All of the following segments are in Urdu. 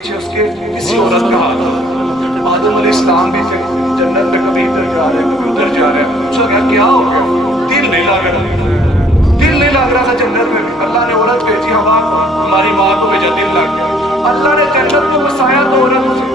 اس کے کسی عورت کا ہاتھ آدم علیہ السلام بھی تھے جنت میں، کبھی ادھر جا رہے ہیں کبھی ادھر جا رہے ہیں. پوچھا گیا کیا ہو گیا؟ دل نہیں لگ رہا تھا جنت میں بھی. اللہ نے عورت بھیجی ہوا کو، ہماری ماں کو بھیجا، دل لگ گیا. اللہ نے جنت کو بسایا تو عورت سے،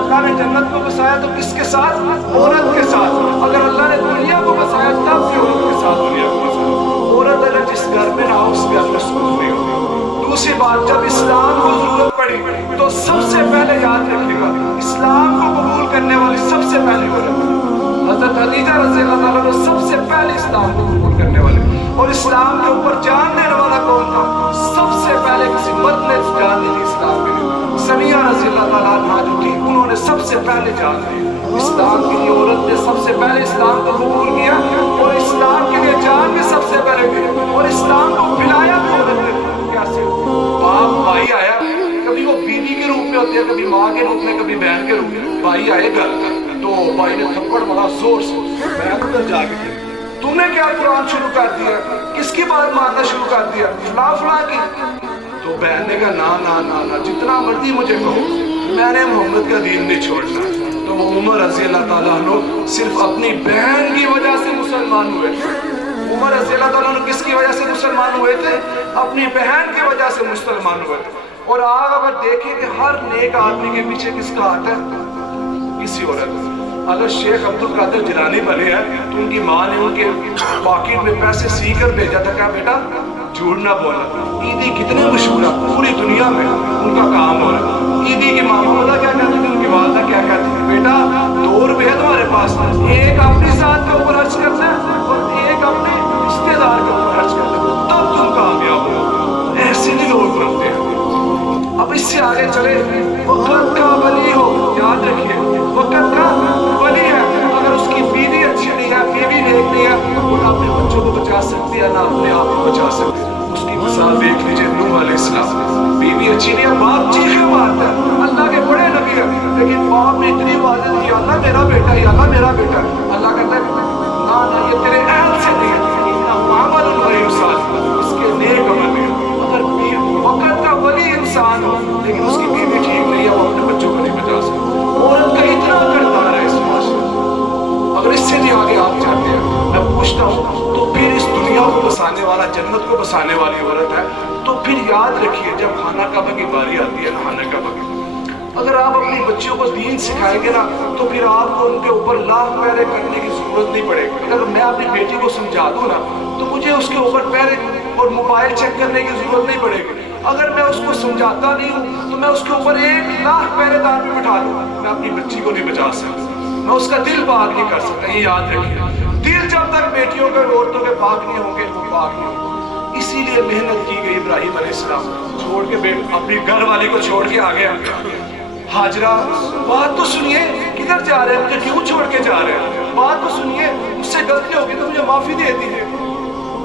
اللہ نے جنت کو بسایا تو کس کے ساتھ؟ عورت کے ساتھ. اگر اللہ نے دنیا کو بسایا تب بھی عورت کے ساتھ دنیا کو بسایا. عورت اگر جس گھر میں نہ ہو اس گھر میں سکون نہیں ہوگی. دوسری بات، جب اسلام کو ضرورت پڑی تو سب سے پہلے یاد رکھیے گا اسلام کو قبول کرنے والی سب سے پہلی عورت حضرت خدیجہ رضی اللہ عنہا سب سے پہلے اسلام کو قبول کرنے والے. اور اسلام کے اوپر جان دینے والا کون تھا؟ سب سے پہلے کسی مرد نے جان دی تھی اسلام کے لیے. سمیہ رضی اللہ عنہا جو تھی انہوں نے سب سے پہلے جان دی اسلام کے لیے. عورت نے سب سے پہلے اسلام کو قبول کیا اور اسلام کے لیے جان بھی سب سے پہلے دی اور اسلام کو پھیلایا بھی عورت نے. کیسے باپ بھائی آیا، کبھی وہ بیوی کے روپ میں ہوتی ہے، کبھی ماں کے روپ میں، کبھی بہن کے روپ میں. بھائی آئے گھر تو بھائی نے تھپڑ مارا زور سے، بہن ادھر جا کے تم نے کیا قرآن شروع کر دیا، کس کی بات ماننا شروع کر دیا؟ فلاں فلاں کی. تو بہن نے کہا نا نا نا نا، جتنا مرضی مجھے کہو، میں نے محمد کا دین نہیں چھوڑنا. تو وہ عمر رضی اللہ تعالیٰ عنہ صرف اپنی بہن کی وجہ سے مسلمان ہوئے تھے. عمر رضی اللہ تعالیٰ عنہ کس کی وجہ سے مسلمان ہوئے تھے؟ اپنی بہن کی وجہ سے مسلمان ہوئے تھے. اور آپ اگر دیکھیں کہ ہر نیک آدمی کے پیچھے کس کا ہاتھ ہے؟ کسی عورت. اگر شیخ عبد القادر جیلانی بنے ہیں تو ان کی ماں نے ان کے پاکٹ میں پیسے سی کر بھیجا تھا، کیا بیٹا جھوٹ نہ بولنا. عیدی کتنے مشہور ہے پوری دنیا میں، ان کا کام ہو رہا ہے. عیدی کی ماں بولا کیا کہتی تھی، ان کی والدہ کیا کہتی تھی؟ بیٹا 2 روپے ہے تمہارے پاس، ایک اپنی ذات کے اوپر خرچ کرنا ہے اور ایک اپنے رشتے دار کے اوپر خرچ کرنا ہے، تب تم کامیاب ہو. ایسے نہیں لوگ بنتے ہیں. اب اس سے آگے چلے، وقت کا ولی ہو، یاد رکھیے وقت کا ولی ہے. اگر اس کی بیوی اچھی نہیں ہے، بیوی نیک نہیں ہے، وہ نہ اپنے بچوں کو بچا سکتی ہے نہ اپنے آپ کو بچا سکتی ہے. اس کی مثال دیکھ لیجیے نوح علیہ السلام. بیوی اچھی نہیں ہے، باپ چیخے مارتا ہے، اللہ کے بڑے نبی ہیں، لیکن باپ نے اتنی واضح کی اللہ میرا بیٹا ہے، اللہ میرا بیٹا ہے. اللہ کہتا ہے نہ نہ یہ تیرے اہل سے نہیں ہے، عمل غیر صالح، اس کے نیک عمل نہیں. اگر وقت کا ولی انسان ہو لیکن اس کی بیوی ٹھیک نہیں ہے، وہ اپنے بچوں کو نہیں بچا سکتا. عورت کا اتنا کردار ہے اس معاشرے میں. اگر اس سے بھی آگے آپ چاہتے ہیں، میں پوچھتا ہوں تو پھر اس دنیا کو بسانے والا، جنت کو بسانے والی عورت ہے. تو پھر یاد رکھیے جب خانہ کعبہ کی باری آتی ہے، خانہ کعبہ کی، اگر آپ اپنی بچیوں کو دین سکھائیں گے نا تو پھر آپ کو ان کے اوپر لاکھ پہرے کرنے کی ضرورت نہیں پڑے گی. اگر میں اپنی بیٹی کو سمجھا دوں نا تو مجھے اس کے اوپر پہرے اور موبائل چیک کرنے کی ضرورت نہیں پڑے گی. اگر میں اس کو سمجھاتا نہیں ہوں تو میں اس کے اوپر 1,00,000 پہرے دار بھی بٹھا لوں، میں اپنی بچی کو نہیں بچا سکتا، میں اس کا دل پاک نہیں کر سکتا. یہ یاد رکھیے، دل جب تک بیٹیوں کے عورتوں کے پاک نہیں ہوں گے وہ پاک نہیں ہوں گے. اسی لیے محنت کی گئی. ابراہیم علیہ السلام چھوڑ کے اپنی گھر والی کو چھوڑ کے آگے ہاجرہ، بات تو سنیے، کدھر جا رہے ہیں، مجھے کیوں چھوڑ کے جا رہے ہیں؟ بات تو سنیے، مجھ سے غلطی ہوگی تو مجھے معافی دے دیجیے.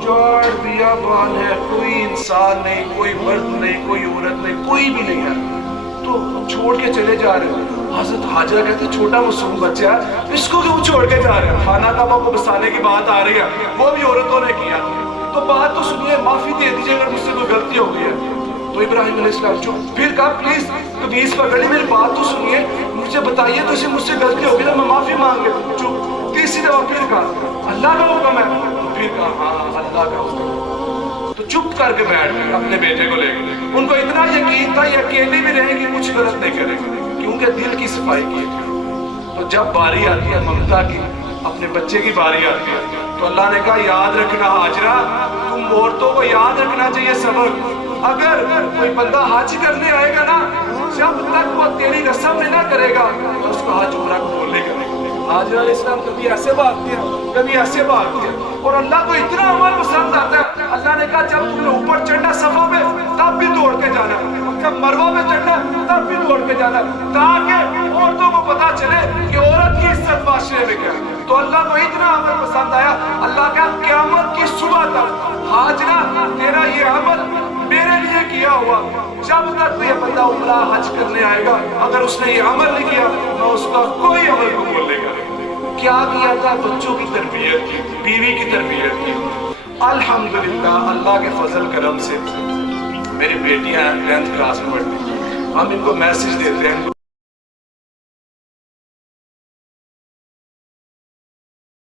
جوڑ بیابان ہے، کوئی انسان نہیں، کوئی مرد نہیں، کوئی عورت نہیں، کوئی بھی نہیں ہے، تو چھوڑ کے چلے جا رہے ہیں. حضرت حاجرہ کہتے ہیں چھوٹا معصوم بچہ ہے، اس کو کیوں چھوڑ کے جا رہے ہیں؟ خانہ کعبہ کو بسانے کی بات آ رہی ہے، وہ بھی عورتوں نے کیا. تو بات تو سنیے، معافی دے دیجیے اگر مجھ سے کوئی غلطی ہو گئی ہے. تو ابراہیم علیہ السلام چپ. پھر کہا پلیز تمیز پکڑی، میری بات تو سنیے، مجھے بتائیے تو مجھ سے غلطی ہوگی نا، میں معافی مانگ لوں. چپ. تیسری دفعہ پھر کہا اللہ کا حکم ہے. پھر کہا ہاں اللہ کا حکم. تو چپ کر کے بیٹھ گئے اپنے بیٹے کو لے کے. ان کو اتنا یقین تھا یہ اکیلی بھی رہے گی، کچھ غلط نہیں کرے گی، کیونکہ دل کی صفائی کی تھی. تو جب باری آتی ہے ممتا کی، اپنے بچے کی باری آتی ہے، تو اللہ نے کہا یاد رکھنا ہاجرہ، تم عورتوں کو یاد رکھنا چاہیے سبق. اگر کوئی بندہ حج کرنے آئے گا نا، جب تک وہ تیری رسم میں نہ کرے گا تو اس کو حج عمرہ قبول نہیں کرے گا. حاجرہ علیہ السلام کبھی ایسے بھاگتے ہیں، کبھی ایسے بھاگتے ہیں، اور اللہ کو اتنا عمل پسند آتا ہے. اللہ نے کہا جب تم نے اوپر چڑھنا صفا پہ تب بھی دوڑ کے جانا، جب مروہ پہ چڑھنا تب بھی دوڑ کے جانا، تاکہ عورتوں کو پتا چلے کہ عورت کی عزت معاشرے میں کیا ہے. تو اللہ کو اتنا عمل پسند آیا، اللہ کا قیامت کی صبح تک حاجرہ تیرا یہ عمل میرے لیے کیا ہوا، جب تک یہ بندہ عمرہ حج کرنے آئے گا اگر اس نے یہ عمل نہیں کیا میں اس کا کوئی عمل قبول نہیں کرے گا. کیا کیا تھا؟ بچوں کی تربیت کی، بیوی کی تربیت کی. الحمدللہ اللہ کے فضل کرم سے میری بیٹیاں 10th کلاس میں پڑھتی ہیں. ہم ان کو میسج دیتے ہیں